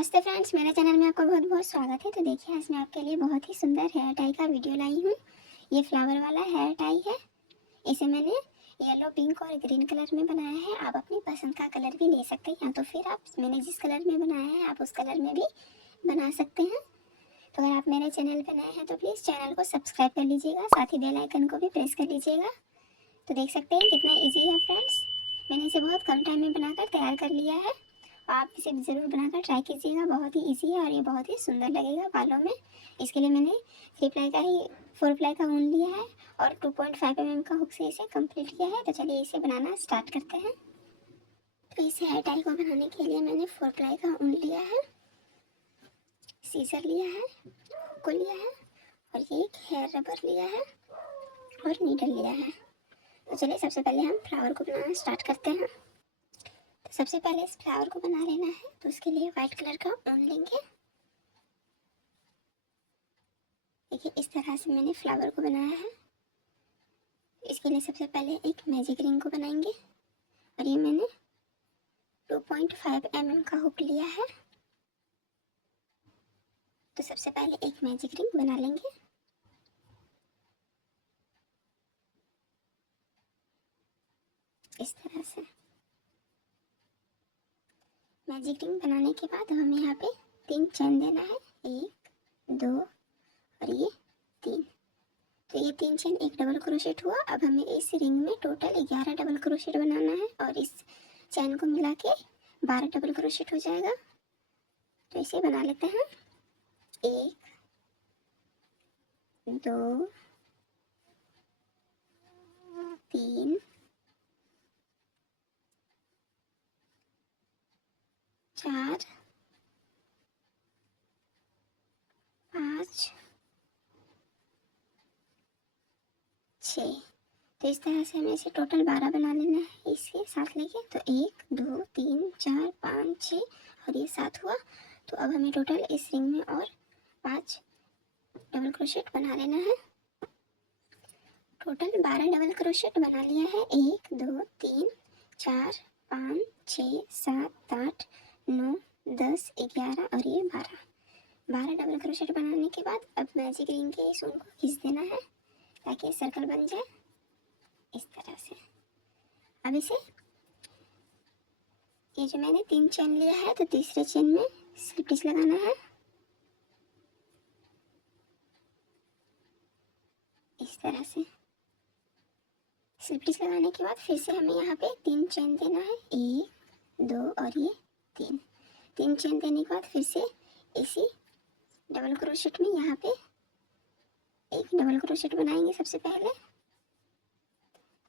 नमस्ते फ्रेंड्स, मेरे चैनल में आपका बहुत बहुत स्वागत है। तो देखिए, आज मैं आपके लिए बहुत ही सुंदर हेयर टाई का वीडियो लाई हूँ। ये फ्लावर वाला हेयर टाई है। इसे मैंने येलो, पिंक और ग्रीन कलर में बनाया है। आप अपनी पसंद का कलर भी ले सकते हैं, या तो फिर आप मैंने जिस कलर में बनाया है आप उस कलर में भी बना सकते हैं। तो अगर आप मेरे चैनल पर नए हैं तो प्लीज़ चैनल को सब्सक्राइब कर लीजिएगा, साथ ही बेल आइकन को भी प्रेस कर लीजिएगा। तो देख सकते हैं कितना ईजी है फ्रेंड्स। मैंने इसे बहुत कम टाइम में बनाकर तैयार कर लिया है। आप इसे ज़रूर बनाकर ट्राई कीजिएगा, बहुत ही इजी है और ये बहुत ही सुंदर लगेगा बालों में। इसके लिए मैंने 3 प्लाई का ही 4 प्लाई का ऊन लिया है और 2.5 mm का हुक से इसे कंप्लीट किया है। तो चलिए इसे बनाना स्टार्ट करते हैं। तो इस हेयर टाई को बनाने के लिए मैंने 4 प्लाई का ऊन लिया है, सीजर लिया है, हुक को लिया है और ये एक हेयर रबर लिया है और नीडल लिया है। तो चलिए सबसे पहले हम फ्लावर को बनाना स्टार्ट करते हैं। तो सबसे पहले इस फ्लावर को बना लेना है। तो उसके लिए वाइट कलर का ऊन लेंगे। देखिए, इस तरह से मैंने फ्लावर को बनाया है। इसके लिए सबसे पहले एक मैजिक रिंग को बनाएंगे और ये मैंने 2.5 mm का हुक लिया है। तो सबसे पहले एक मैजिक रिंग बना लेंगे। इस तरह से मैजिक रिंग बनाने के बाद हमें यहाँ पे 3 चेन देना है, 1 2 और ये 3। तो ये 3 चेन एक डबल क्रोशेट हुआ। अब हमें इस रिंग में टोटल 11 डबल क्रोशेट बनाना है और इस चेन को मिला के 12 डबल क्रोशेट हो जाएगा। तो इसे बना लेते हैं। 1 2 3 4 5 6। तो इस तरह से हमें इसे टोटल 12 बना लेना है इसके साथ लेके। तो 1 2 3 4 5 6 और ये 7 हुआ। तो अब हमें टोटल इस रिंग में और 5 डबल क्रोशेट बना लेना है। टोटल 12 डबल क्रोशेट बना लिया है। 1 2 3 4 5 6 7 8 9 10 11 और ये 12 डबल क्रोशेट बनाने के बाद अब मैजिक रिंग के इस ऊन को खींच देना है ताकि सर्कल बन जाए इस तरह से। अब इसे ये जो मैंने 3 चेन लिया है तो तीसरे चेन में स्लिप स्टिच लगाना है इस तरह से। स्लिप स्टिच लगाने के बाद फिर से हमें यहाँ पे 3 चेन देना है, 1 2 और ये 3 चेन देने के बाद फिर से इसी डबल क्रोशेट में यहाँ पे एक डबल क्रोशेट बनाएंगे सबसे पहले।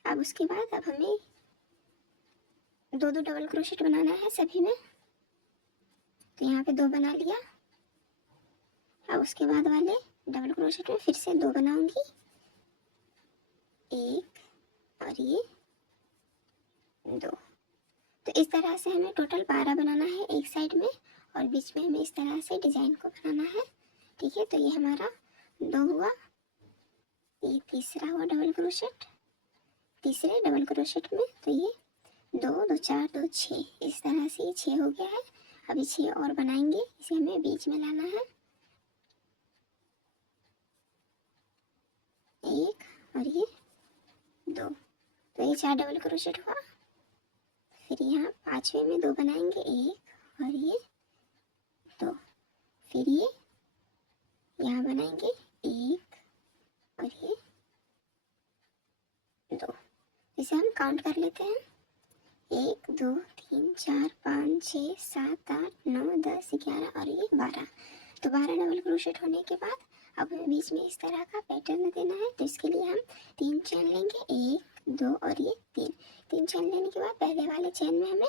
अब उसके बाद अब हमें 2 डबल क्रोशेट बनाना है सभी में। तो यहाँ पे 2 बना लिया। अब उसके बाद वाले डबल क्रोशेट में फिर से 2 बनाऊंगी, 1 और ये 2। तो इस तरह से हमें टोटल 12 बनाना है एक साइड में और बीच में हमें इस तरह से डिजाइन को बनाना है। ठीक है, तो ये हमारा 2 हुआ। ये तीसरा हुआ डबल क्रोशेट तीसरे डबल क्रोशेट में। तो ये 2 2 4 2 6 इस तरह से ये 6 हो गया है। अभी 6 और बनाएंगे, इसे हमें बीच में लाना है, 1 और ये 2। तो ये 4 डबल क्रोशेट हुआ। फिर यहाँ 5वें में 2 बनाएंगे, 1 और ये 2। फिर ये यहाँ बनाएंगे 1 और ये 2। इसे हम काउंट कर लेते हैं, 1 2 3 4 5 6 7 8 9 10 11 और ये 12। तो 12 डबल क्रोशेट होने के बाद अब हमें बीच में इस तरह का पैटर्न देना है। तो इसके लिए हम 3 चेन लेंगे, 1 2 और ये 3 चेन लेने के बाद पहले वाले चेन में हमें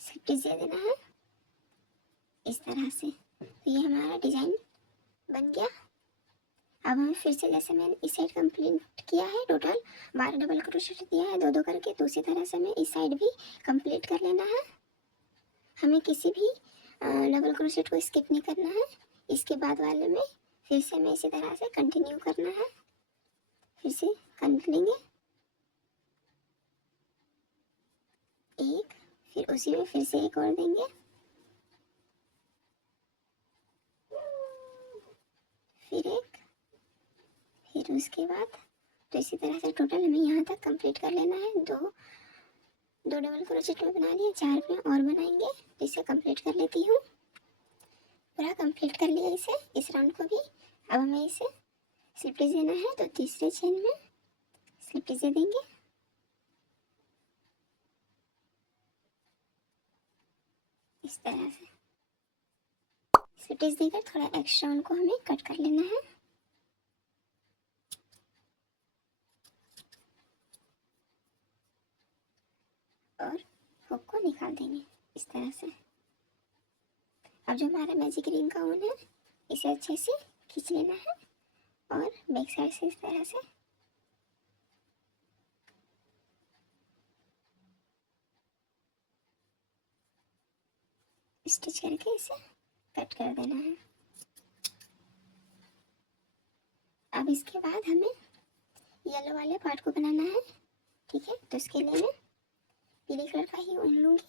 स्लिप स्टिच दे देना है इस तरह से। तो ये हमारा डिजाइन बन गया। अब हमें फिर से जैसे मैंने इस साइड कंप्लीट किया है, टोटल 12 डबल क्रोशेट दिया है 2 2 करके, तो उसी तरह से हमें इस साइड भी कंप्लीट कर लेना है। हमें किसी भी डबल क्रोशेट को स्किप नहीं करना है। इसके बाद वाले में फिर से हमें इसी तरह से कंटिन्यू करना है। फिर से कर लेंगे एक, फिर उसी में फिर से एक और देंगे फिर उसके बाद तो इसी तरह से टोटल हमें यहाँ तक कंप्लीट कर लेना है। दो डबल क्रोचेट में बना लिए, 4 में और बनाएंगे। तो इसे कंप्लीट कर लेती हूँ। पूरा कंप्लीट कर लिया इसे, इस राउंड को भी। अब हमें इसे स्लिप स्टिच देना है, तो तीसरे चेन में स्लिप स्टिच दे देंगे। इस तरह से स्लिप स्टिच देकर थोड़ा एक्स्ट्रा उनको हमें कट कर लेना है। और हुक को निकाल देंगे इस तरह से। अब जो हमारा मैजिक रिंग का ऊन है, इसे अच्छे से खींच लेना है और बैक साइड से इस तरह से स्टिच करके इसे कट कर देना है। अब इसके बाद हमें येलो वाले पार्ट को बनाना है, ठीक है। तो इसके लिए मैं पीले कलर का ही ऊन लूंगी।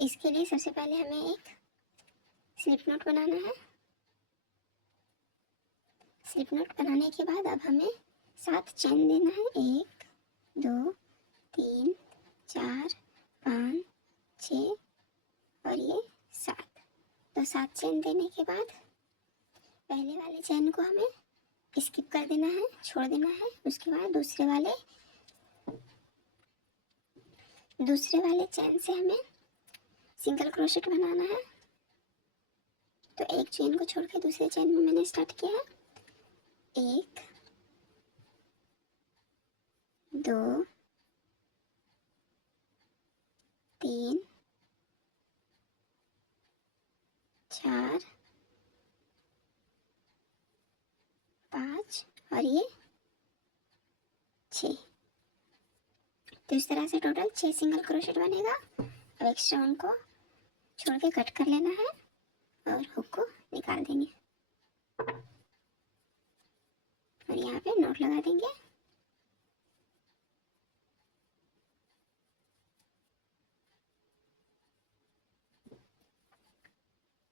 इसके लिए सबसे पहले हमें एक स्लिप नॉट बनाना है। स्लिप नॉट बनाने के बाद अब हमें 7 चेन देना है। 1 2 3 4 5 6 और ये 7। तो 7 चेन देने के बाद पहले वाले चेन को हमें स्किप कर देना है, छोड़ देना है। उसके बाद दूसरे वाले चेन से हमें सिंगल क्रोशेट बनाना है। तो एक चेन को छोड़ के दूसरे चेन में मैंने स्टार्ट किया है। 1 2 3 4 5 और ये 6। तो इस तरह से टोटल 6 सिंगल क्रोशेट बनेगा। अब एक्स्ट्रा उनको छोड़ के कट कर लेना है और हुक को निकाल देंगे और यहाँ पे नॉट लगा देंगे।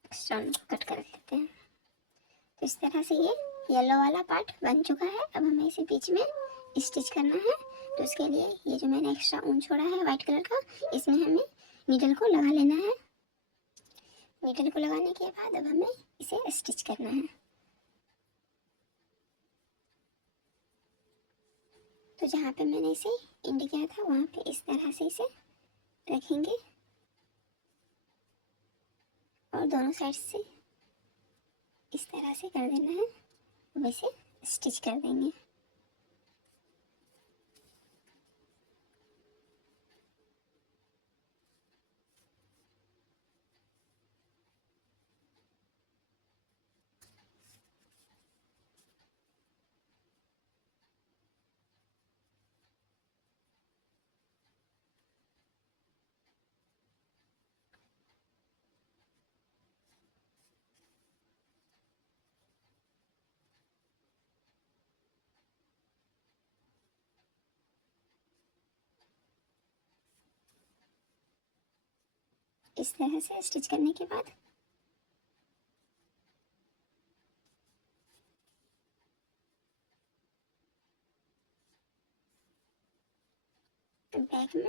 एक्स्ट्रा उनको कट कर लेते हैं। तो इस तरह से ये येलो वाला पार्ट बन चुका है। अब हमें इसे बीच में स्टिच करना है। तो उसके लिए ये जो मैंने एक्स्ट्रा ऊन छोड़ा है वाइट कलर का, इसमें हमें नीडल को लगा लेना है। नीडल को लगाने के बाद अब हमें इसे स्टिच करना है। तो जहाँ पे मैंने इसे इंड किया था वहाँ पे इस तरह से इसे रखेंगे और दोनों साइड से इस तरह से कर देना है। अब इसे स्टिच कर देंगे। इस तरह से स्टिच करने के बाद बैक में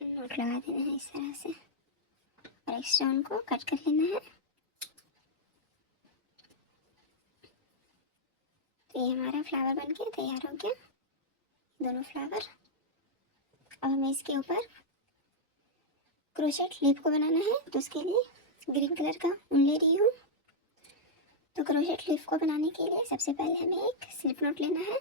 नोट लगा देना है इस तरह से और एक्स्ट्रा उनको कट कर लेना है। तो ये हमारा फ्लावर बन के तैयार हो गया, दोनों फ्लावर। अब हमें इसके ऊपर क्रोशेट लीफ को बनाना है। तो उसके लिए ग्रीन कलर का ऊन ले रही हूँ। तो क्रोशेट लीफ को बनाने के लिए सबसे पहले हमें एक स्लिप नॉट लेना है।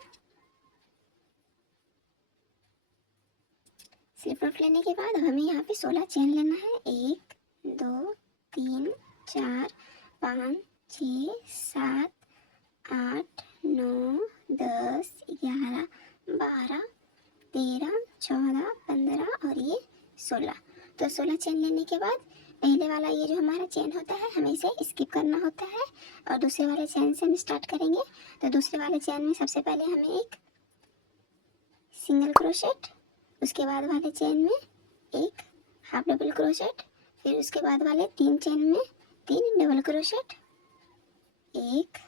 स्लिप नॉट लेने के बाद अब हमें यहाँ पे 16 चेन लेना है। 1 2 3 4 5 6 7 8 9 10 11 12 13 14 15 और ये 16। तो 16 चेन लेने के बाद पहले वाला ये जो हमारा चेन होता है हमें इसे स्किप करना होता है और दूसरे वाले चेन से हम स्टार्ट करेंगे। तो दूसरे वाले चेन में सबसे पहले हमें एक सिंगल क्रोशेट, उसके बाद वाले चेन में एक हाफ डबल क्रोशेट, फिर उसके बाद वाले 3 चेन में 3 डबल क्रोशेट, 1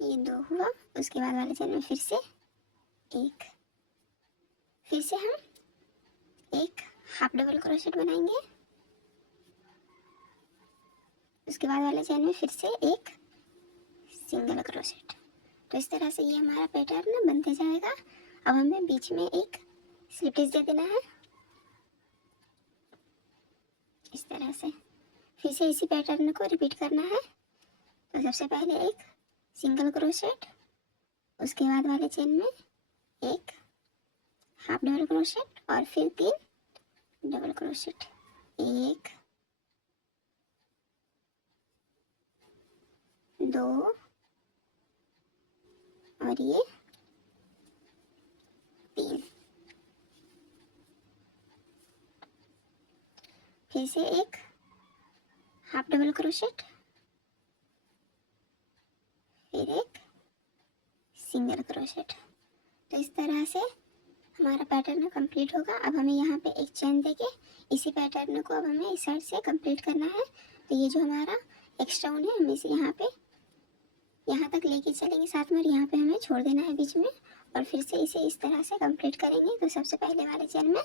ये 2 हुआ। उसके बाद वाले चेन में फिर से 1, फिर से हम एक हाफ डबल क्रोशेट बनाएंगे। उसके बाद वाले चेन में फिर से एक सिंगल क्रोशेट। तो इस तरह से ये हमारा पैटर्न बनते जाएगा। अब हमें बीच में एक स्लिप स्टिच दे देना है इस तरह से। फिर से इसी पैटर्न को रिपीट करना है। तो सबसे पहले एक सिंगल क्रोशेट, उसके बाद वाले चेन में एक हाफ डबल क्रोशेट और फिर 3 डबल क्रोशेट, 1 2 और ये 3। फिर से एक हाफ डबल क्रोशेट, फिर एक सिंगल क्रोशेट। तो इस तरह से हमारा पैटर्न कंप्लीट होगा। अब हमें यहाँ पे एक चेन देके इसी पैटर्न को अब हमें इस साइड से कंप्लीट करना है। तो ये जो हमारा एक्स्ट्रा ऊन है हम इसे यहाँ पे यहाँ तक लेके चलेंगे साथ में, और यहाँ पे हमें छोड़ देना है बीच में, और फिर से इसे इस तरह से कंप्लीट करेंगे। तो सबसे पहले वाले चेन में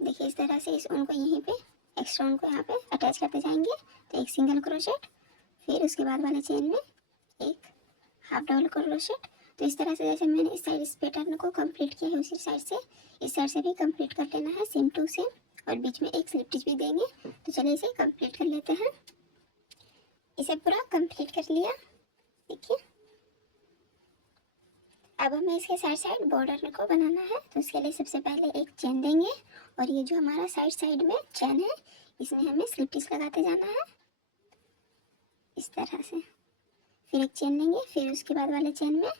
देखिए इस तरह से इस ऊन को यहीं पे एक्स्ट्रा ऊन को यहाँ पे अटैच करते जाएंगे। तो एक सिंगल क्रोशेट, फिर उसके बाद वाले चेन में एक हाफ डबल क्रोशेट। तो इस तरह से जैसे मैंने इस साइड इस पैटर्न को कंप्लीट किया है उसी साइड से इस साइड से भी कंप्लीट कर लेना है सेम टू सेम, और बीच में एक स्लिप स्टिच भी देंगे। तो चलिए इसे कंप्लीट कर लेते हैं। इसे पूरा कंप्लीट कर लिया। देखिए अब हमें इसके साइड साइड बॉर्डर को बनाना है। तो उसके लिए सबसे पहले एक चेन देंगे, और ये जो हमारा साइड साइड में चेन है इसमें हमें स्लिप स्टिच लगाते जाना है इस तरह से। फिर एक चेन लेंगे, फिर उसके बाद वाले चेन में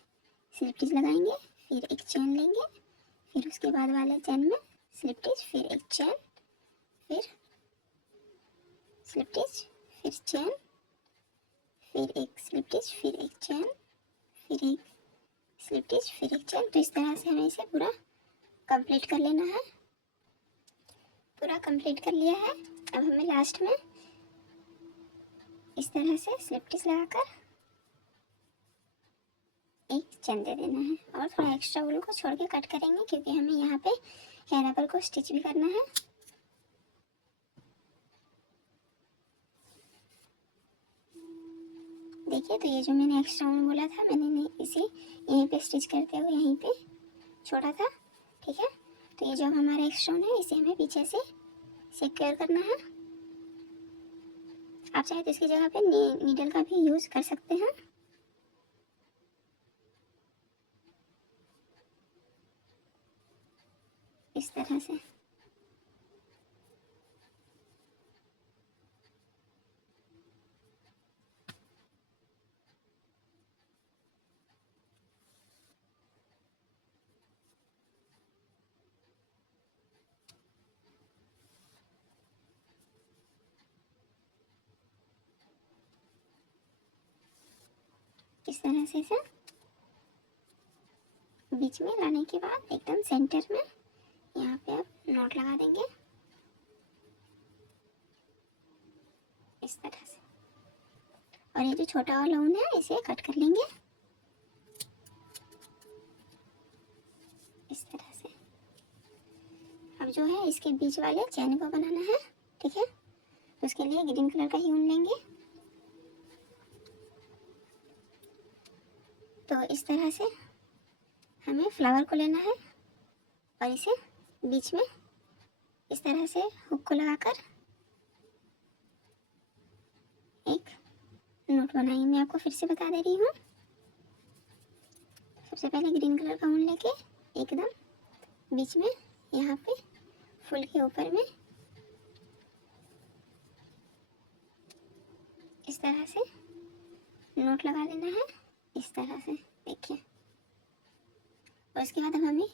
स्लिप स्टिच लगाएंगे, फिर एक चेन लेंगे, फिर उसके बाद वाले चेन में स्लिप स्टिच, फिर एक चेन, फिर स्लिप स्टिच, फिर चेन, फिर एक स्लिप स्टिच, फिर एक चेन, फिर एक स्लिप स्टिच, फिर एक चेन। तो इस तरह से हमें इसे पूरा कंप्लीट कर लेना है। पूरा कंप्लीट कर लिया है। अब हमें लास्ट में इस तरह से स्लिप स्टिच लगाकर एक चेन दे देना है, और थोड़ा एक्स्ट्रा वूल को छोड़ के कट करेंगे क्योंकि हमें यहाँ पे हेयर रबर को स्टिच भी करना है। देखिए तो ये जो मैंने एक्स्ट्रा वूल बोला था मैंने इसे यहीं पे स्टिच करते हुए यहीं पे छोड़ा था। ठीक है, तो ये जो हमारा एक्स्ट्रा वूल है इसे हमें पीछे से सिक्योर करना है। आप चाहे तो इसकी जगह पे नीडल का भी यूज कर सकते हैं। इस तरह से इस तरह से इसे बीच में लाने के बाद एकदम सेंटर में यहाँ पे आप नॉट लगा देंगे इस तरह से। और ये जो छोटा वाला ऊन है इसे कट कर लेंगे इस तरह से। अब जो है इसके बीच वाले चैन को बनाना है। ठीक है, तो उसके लिए ग्रीन कलर का ही ऊन लेंगे। तो इस तरह से हमें फ्लावर को लेना है और इसे बीच में इस तरह से हुक को लगाकर एक नोट बनाएंगे। मैं आपको फिर से बता दे रही हूँ। सबसे पहले ग्रीन कलर का ऊन लेके एकदम बीच में यहाँ पे फूल के ऊपर में इस तरह से नोट लगा देना है इस तरह से। देखिए, और उसके बाद अब हमें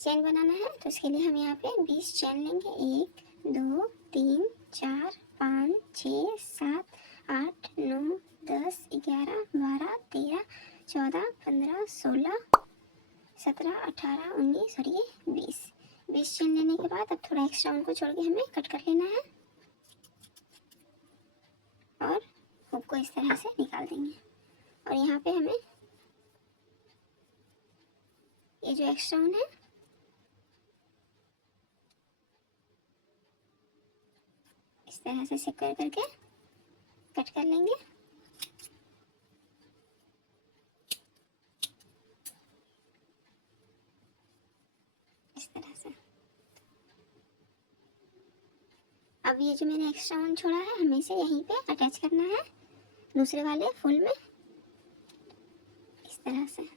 चेन बनाना है। तो उसके लिए हम यहाँ पे 20 चेन लेंगे। 1 2 3 4 5 6 7 8 9 10, 11, 12, 13, 14, 15, 16, 17, 18, 19 और ये 20 चेन लेने के बाद अब थोड़ा एक्स्ट्रा उनको छोड़ के हमें कट कर लेना है और हुक को इस तरह से निकाल देंगे। और यहाँ पे हमें ये जो एक्स्ट्रा ऊन है इस तरह से सिक्योर करके कट कर लेंगे। इस तरह से अब ये जो मैंने एक्स्ट्रा ऊन छोड़ा है हमें इसे यहीं पे अटैच करना है दूसरे वाले फुल में इस तरह से।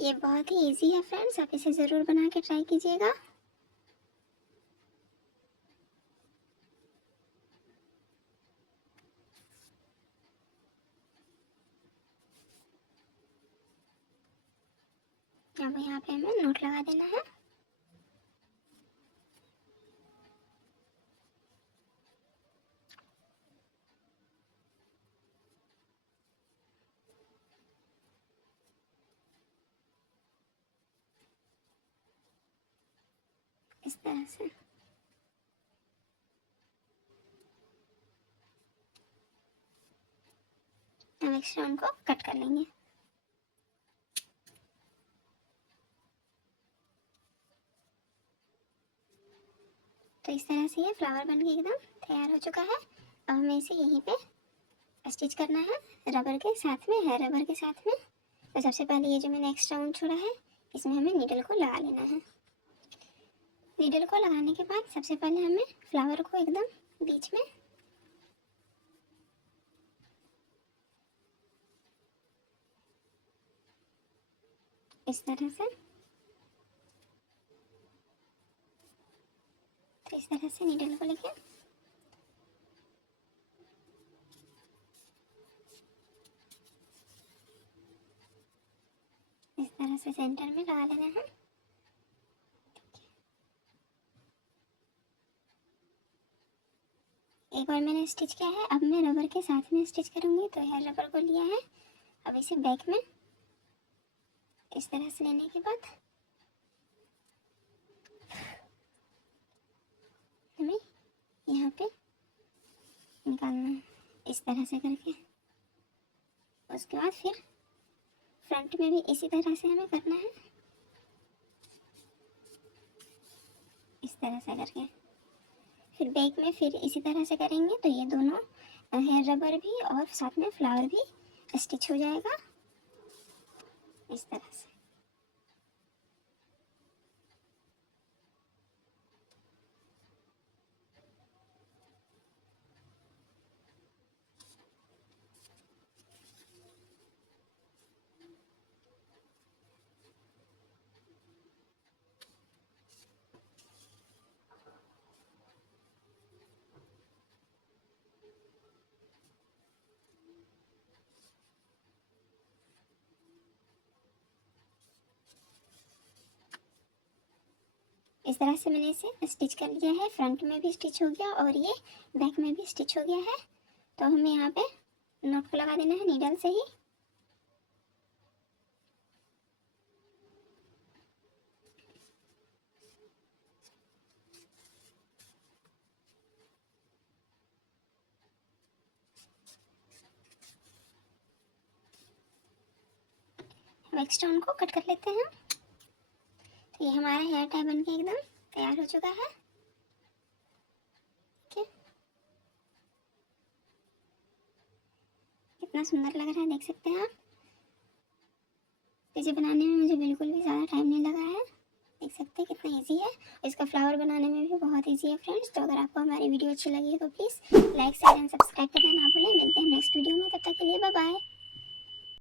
ये बहुत ही इजी है फ्रेंड्स, आप इसे ज़रूर बना के ट्राई कीजिएगा। अब यहाँ पे हमें नोट लगा देना है। इस तरह से अब एक्स्ट्रा उनको कट कर लेंगे। तो इस तरह से ये फ्लावर बन के एकदम तैयार हो चुका है। अब हमें इसे यहीं पे स्टिच करना है रबर के साथ में, है रबर के साथ में। तो सबसे पहले ये जो मैंने एक्स्ट्रा ऊन छोड़ा है इसमें हमें नीडल को लगा लेना है। नीडल को लगाने के बाद सबसे पहले हमें फ्लावर को एकदम बीच में इस तरह से, तो इस तरह से नीडल को लेके इस तरह से सेंटर में लगा लेना है। एक बार मैंने स्टिच किया है, अब मैं रबर के साथ में स्टिच करूंगी। तो यह रबर को लिया है, अब इसे बैक में इस तरह से लेने के बाद हमें यहाँ पे निकालना है इस तरह से करके। उसके बाद फिर फ्रंट में भी इसी तरह से हमें करना है इस तरह से करके। फिर बैक में फिर इसी तरह से करेंगे तो ये दोनों हेयर रबर भी और साथ में फ्लावर भी स्टिच हो जाएगा इस तरह से। इस तरह से मैंने इसे स्टिच कर लिया है। फ्रंट में भी स्टिच हो गया और ये बैक में भी स्टिच हो गया है। तो हमें यहाँ पे नोट को लगा देना है नीडल से ही। अब एक्स्ट्रा उनको कट कर लेते हैं। तो ये हमारा हेयर टाई बन के एकदम तैयार हो चुका है। ठीक है, कितना सुंदर लग रहा है, देख सकते हैं आप। इसे बनाने में मुझे बिल्कुल भी ज़्यादा टाइम नहीं लगा है, देख सकते हैं कितना इजी है। इसका फ्लावर बनाने में भी बहुत इजी है फ्रेंड्स। तो अगर आपको हमारी वीडियो अच्छी लगी है तो please like share and subscribe करना ना भूलें। मिलते हैं नेक्स्ट वीडियो में, तब तक के लिए बाय बाय।